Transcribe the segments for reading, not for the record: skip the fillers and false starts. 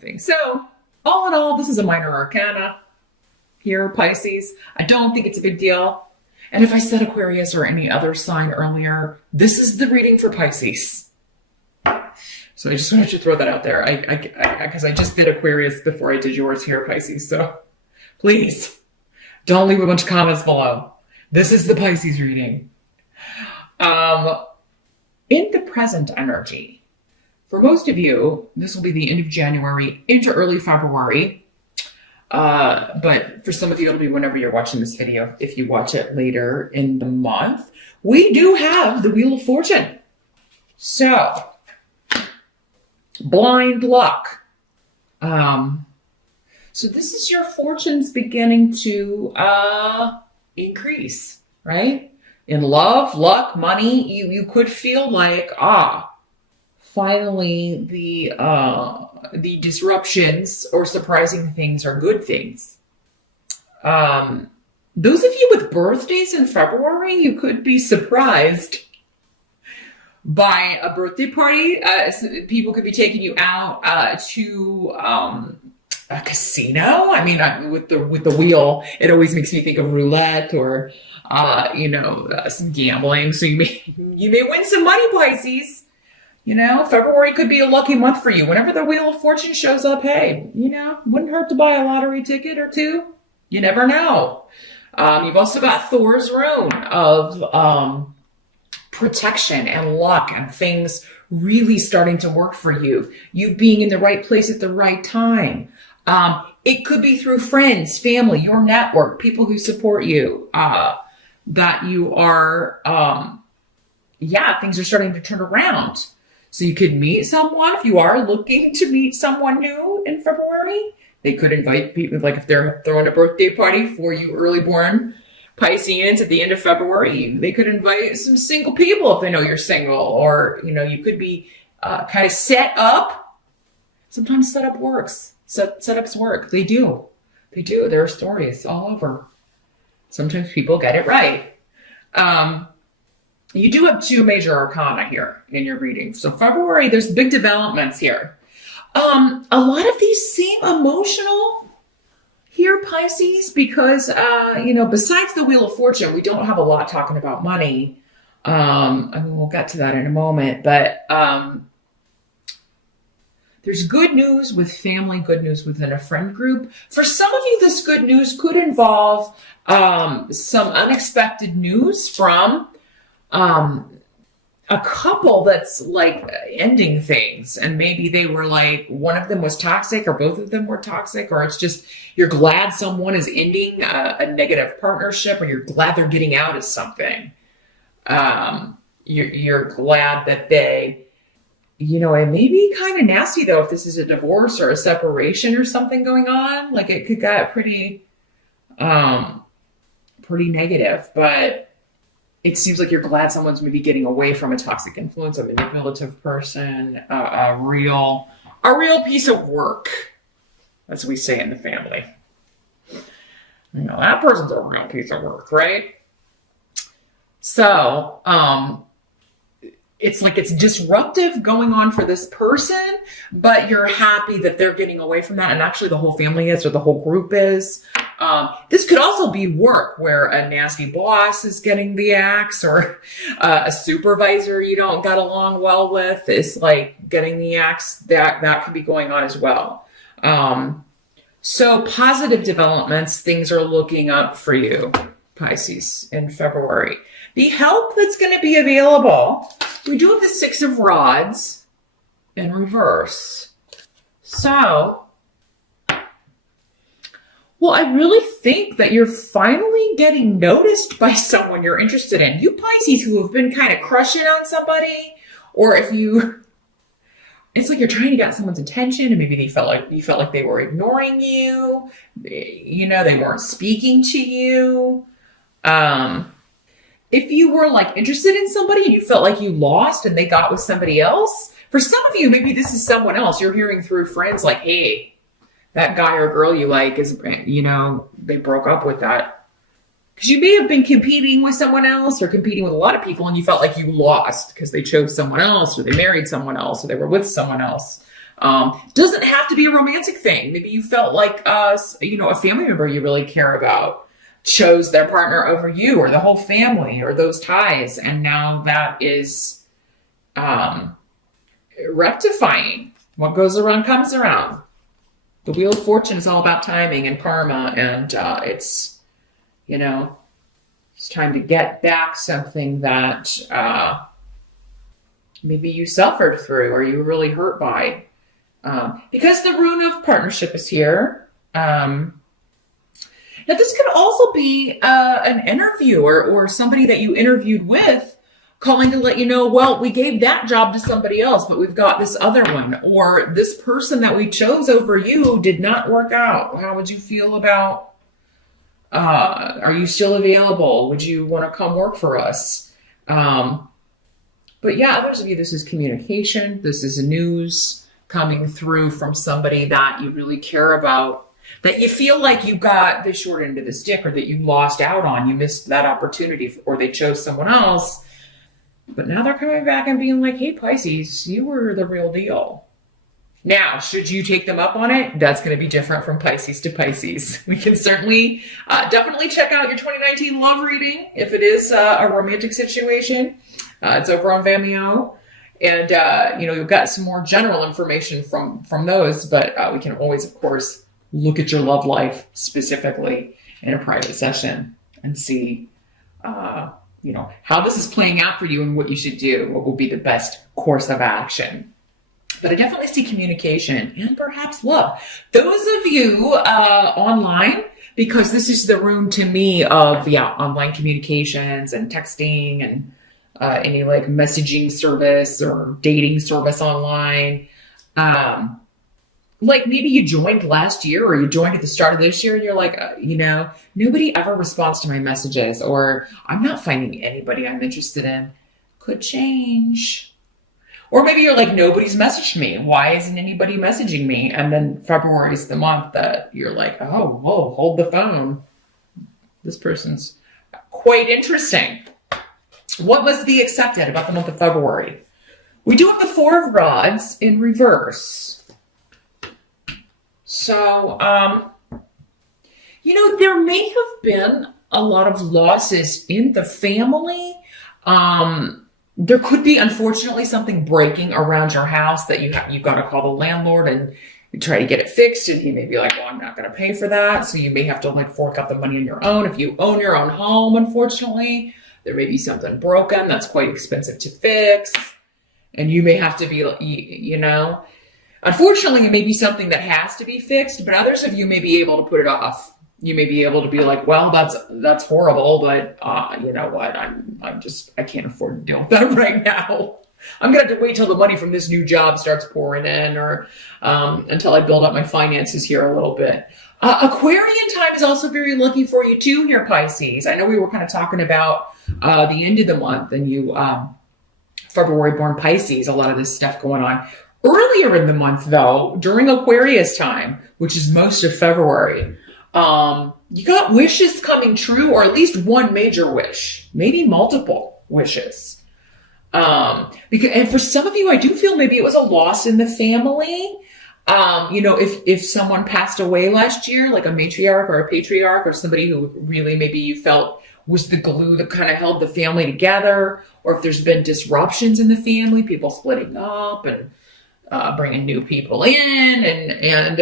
thing. So all in all, this is a minor arcana here, Pisces. I don't think it's a big deal. And if I said Aquarius or any other sign earlier, this is the reading for Pisces. So I just wanted to throw that out there. Because I just did Aquarius before I did yours here, Pisces. So please don't leave a bunch of comments below. This is the Pisces reading. In the present energy, for most of you, this will be the end of January into early February. But for some of you, it'll be whenever you're watching this video. If you watch it later in the month, we do have the Wheel of Fortune. So, blind luck. So this is your fortunes beginning to increase, right? In love, luck, money, you could feel like, finally the disruptions or surprising things are good things. Those of you with birthdays in February, you could be surprised by a birthday party. People could be taking you out to a casino. I mean, with the wheel, it always makes me think of roulette or some gambling. So you may win some money, Pisces. February could be a lucky month for you. Whenever the Wheel of Fortune shows up, hey, wouldn't hurt to buy a lottery ticket or two. You never know. You've also got Thor's rune of protection and luck and things really starting to work for you. You being in the right place at the right time. It could be through friends, family, your network, people who support you, that you are, things are starting to turn around. So you could meet someone if you are looking to meet someone new in February. They could invite people, like if they're throwing a birthday party for you early born Pisceans at the end of February, they could invite some single people if they know you're single, or, you could be kind of set up. Sometimes setup works. Setups work. They do. There are stories all over. Sometimes people get it right. You do have two major arcana here in your reading. So February, there's big developments here. A lot of these seem emotional here, Pisces, because, besides the Wheel of Fortune, we don't have a lot talking about money. We'll get to that in a moment, but there's good news with family, good news within a friend group. For some of you, this good news could involve some unexpected news from a couple that's like ending things, and maybe they were like, one of them was toxic or both of them were toxic, or it's just you're glad someone is ending a negative partnership, or you're glad they're getting out of something. You're glad that they, it may be kind of nasty though if this is a divorce or a separation or something going on. Like it could get pretty negative, but it seems like you're glad someone's maybe getting away from a toxic influence, a manipulative person, a real piece of work, as we say in the family. That person's a real piece of work, right? So, it's like it's disruptive going on for this person, but you're happy that they're getting away from that. And actually the whole family is, or the whole group is. This could also be work where a nasty boss is getting the axe, or a supervisor you don't get along well with is like getting the axe. That could be going on as well. So positive developments, things are looking up for you, Pisces, in February. The help that's going to be available, we do have the Six of Rods in reverse. So, well, I really think that you're finally getting noticed by someone you're interested in. You Pisces who have been kind of crushing on somebody, or if you, it's like you're trying to get someone's attention and maybe you felt like they were ignoring you, they weren't speaking to you. If you were like interested in somebody and you felt like you lost and they got with somebody else, for some of you, maybe this is someone else. You're hearing through friends like, hey, that guy or girl you like is, they broke up with that. Because you may have been competing with someone else or competing with a lot of people and you felt like you lost because they chose someone else or they married someone else or they were with someone else. Doesn't have to be a romantic thing. Maybe you felt like, a family member you really care about chose their partner over you, or the whole family, or those ties. And now that is rectifying. What goes around comes around. The Wheel of Fortune is all about timing and karma. And it's time to get back something that maybe you suffered through or you were really hurt by. Because the rune of partnership is here. Now, this could also be an interviewer or somebody that you interviewed with calling to let you know, well, we gave that job to somebody else, but we've got this other one. Or this person that we chose over you did not work out. How would you feel about, are you still available? Would you want to come work for us? But yeah, others of you, this is communication. This is news coming through from somebody that you really care about, that you feel like you got the short end of the stick, or that you lost out on, you missed that opportunity, or they chose someone else. But now they're coming back and being like, hey, Pisces, you were the real deal. Now, should you take them up on it? That's going to be different from Pisces to Pisces. We can certainly, definitely check out your 2019 love reading if it is a romantic situation. It's over on Vimeo. And, you've got some more general information from those, but we can always, of course, look at your love life specifically in a private session and see, how this is playing out for you and what you should do, what will be the best course of action. But I definitely see communication and perhaps love. Those of you online, because this is the room to me of, online communications and texting and any like messaging service or dating service online. Like maybe you joined last year or you joined at the start of this year and you're like, nobody ever responds to my messages, or I'm not finding anybody I'm interested in. Could change. Or maybe you're like, nobody's messaged me. Why isn't anybody messaging me? And then February is the month that you're like, oh, whoa, hold the phone. This person's quite interesting. What must be accepted about the month of February? We do have the Four of Rods in reverse. So, there may have been a lot of losses in the family. There could be, unfortunately, something breaking around your house that you've got to call the landlord and you try to get it fixed. And he may be like, well, I'm not going to pay for that. So you may have to fork out the money on your own. If you own your own home, unfortunately, there may be something broken that's quite expensive to fix. And you may have to be, unfortunately, it may be something that has to be fixed, but others of you may be able to put it off. You may be able to be like, well, that's horrible, but you know what? I can't afford to deal with that right now. I'm going to have to wait till the money from this new job starts pouring in, or until I build up my finances here a little bit. Aquarian time is also very lucky for you too here, Pisces. I know we were kind of talking about the end of the month and you, February born Pisces, a lot of this stuff going on. Earlier in the month, though, during Aquarius time, which is most of February, you got wishes coming true, or at least one major wish, maybe multiple wishes. And for some of you, I do feel maybe it was a loss in the family. If someone passed away last year, like a matriarch or a patriarch, or somebody who really maybe you felt was the glue that kind of held the family together, or if there's been disruptions in the family, people splitting up and bringing new people in and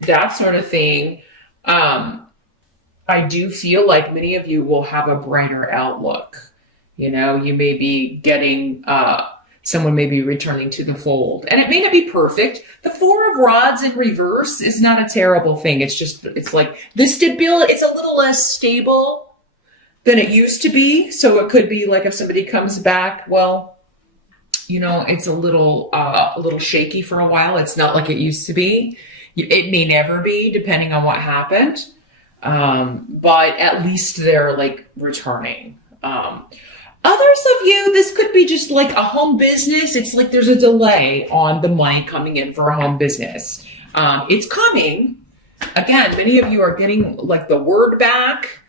that sort of thing. I do feel like many of you will have a brighter outlook. You may be getting, someone may be returning to the fold, and it may not be perfect. The Four of Rods in reverse is not a terrible thing. It's like the stability, it's a little less stable than it used to be. So it could be like if somebody comes back, well, it's a little shaky for a while. It's not like it used to be. It may never be, depending on what happened. But at least they're returning. Others of you, this could be just like a home business. It's like there's a delay on the money coming in for a home business. It's coming. Again, many of you are getting the word back.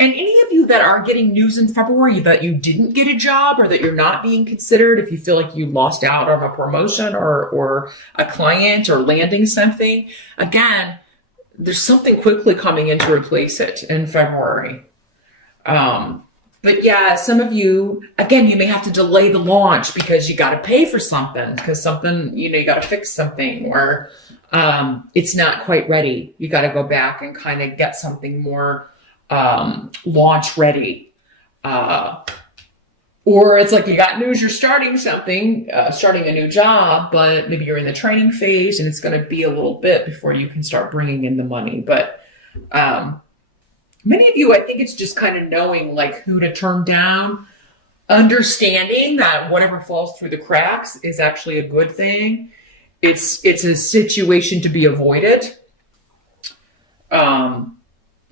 And any of you that are getting news in February that you didn't get a job or that you're not being considered, if you feel like you lost out on a promotion or a client or landing something, again, there's something quickly coming in to replace it in February. But yeah, some of you, again, you may have to delay the launch because you got to pay for something, because something, you got to fix something, or it's not quite ready. You got to go back and kind of get something more launch ready. Or it's like you got news, you're starting something, starting a new job, but maybe you're in the training phase and it's going to be a little bit before you can start bringing in the money. But many of you, I think it's just kind of knowing like who to turn down, understanding that whatever falls through the cracks is actually a good thing. It's a situation to be avoided.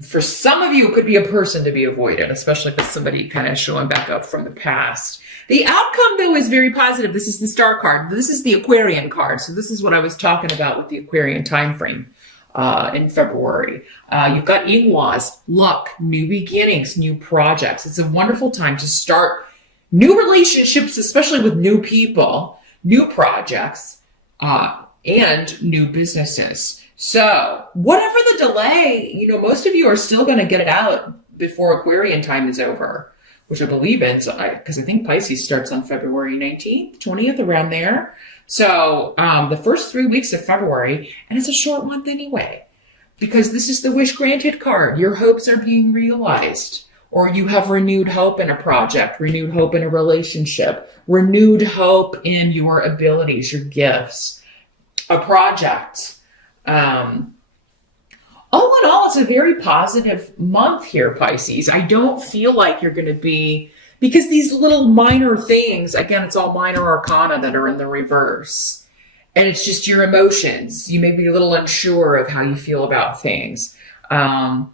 For some of you, it could be a person to be avoided, especially if it's somebody kind of showing back up from the past. The outcome, though, is very positive. This is the Star card. This is the Aquarian card. So this is what I was talking about with the Aquarian time frame in February. You've got Ingwas, luck, new beginnings, new projects. It's a wonderful time to start new relationships, especially with new people, new projects, and new businesses. So whatever the delay, most of you are still going to get it out before Aquarian time is over, which I believe ends, because I think Pisces starts on February 19th, 20th, around there. So the first 3 weeks of February, and it's a short month anyway, because this is the wish granted card. Your hopes are being realized, or you have renewed hope in a project, renewed hope in a relationship, renewed hope in your abilities, your gifts, a project. All in all, it's a very positive month here, Pisces. I don't feel like you're going to be, because these little minor things, again, it's all minor arcana that are in the reverse. And it's just your emotions. You may be a little unsure of how you feel about things. I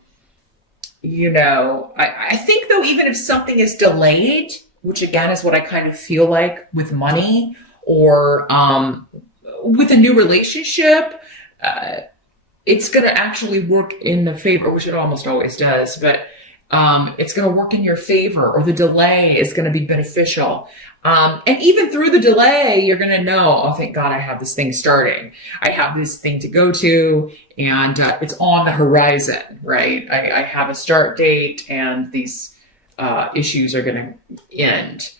think, though, even if something is delayed, which again is what I kind of feel like with money or with a new relationship, it's going to actually work in the favor, which it almost always does, but it's going to work in your favor, or the delay is going to be beneficial. And even through the delay, you're going to know, oh, thank God I have this thing starting. I have this thing to go to, and it's on the horizon, right? I have a start date, and these issues are going to end.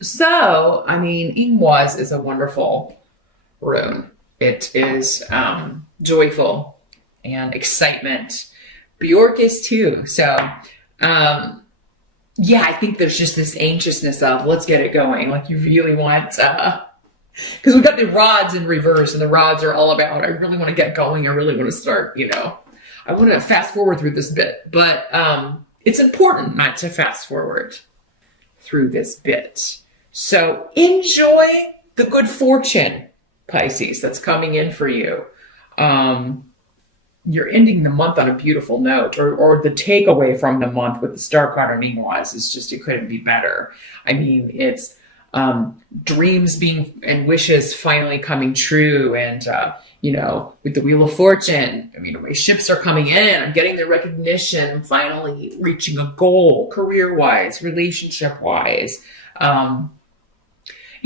So, Ingwas is a wonderful rune. It is joyful and excitement. Bjork is too. So, I think there's just this anxiousness of, let's get it going. Like you really want, because we've got the rods in reverse, and the rods are all about, I really want to get going. I really want to start, I want to fast forward through this bit, but it's important not to fast forward through this bit. So enjoy the good fortune, Pisces, that's coming in for you. You're ending the month on a beautiful note, or the takeaway from the month with the Star card and Ingwas is just, it couldn't be better. It's dreams being and wishes finally coming true, and with the Wheel of Fortune, my ships are coming in, I'm getting the recognition, I'm finally reaching a goal, career-wise, relationship-wise.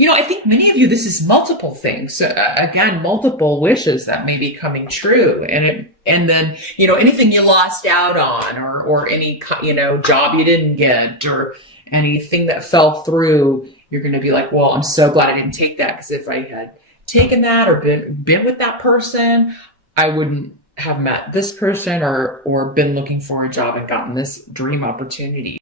I think many of you, this is multiple things. Again, multiple wishes that may be coming true. And then, anything you lost out on, or any, job you didn't get, or anything that fell through, you're going to be like, well, I'm so glad I didn't take that, because if I had taken that or been with that person, I wouldn't have met this person or been looking for a job and gotten this dream opportunity.